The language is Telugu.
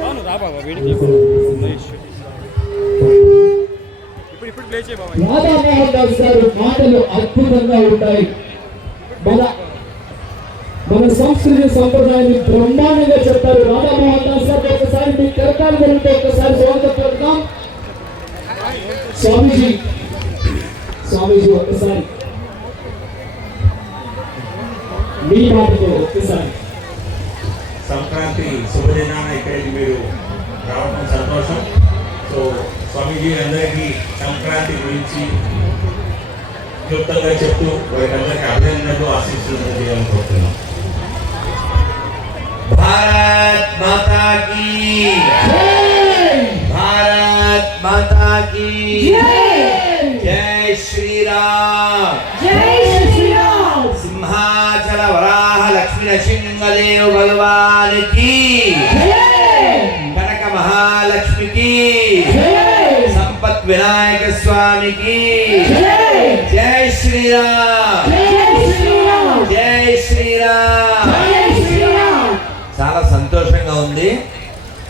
అవును రా బాబా వీడియో తీసుకో నో ఇష్యూ ఇప్పుడు ఇప్పుడు ప్లే చేయ బాబా. రాధా మోహన్ దాస్ గారు మాటలు అద్భుతంగా ఉంటాయి. మన మన సంస్కృతి సంప్రదాయాన్ని బ్రహ్మాండంగా చెప్తారు రాధా మోహన్ దాస్ గారు. ఒకసారి మీ కరకాలు వెళ్తే ఒకసారి స్వాగతం పలుకుదాం. స్వామీజీ స్వామీజీ ఒక్కసారి. మీ మాటతో ఒక్కసారి. शुभदिना सतोषं सो स्वामीजी अंदर की संक्रांति गुरी क्लुप्त चुप्त वाली अभिनंद आशीष भारत माता की भारत माता की जय श्री जय నరసింహదేవ భగవానికి కనక మహాలక్ష్మికి సంపత్ వినాయక స్వామికి జై శ్రీరామ్ జై శ్రీరామ్ చాలా సంతోషంగా ఉంది.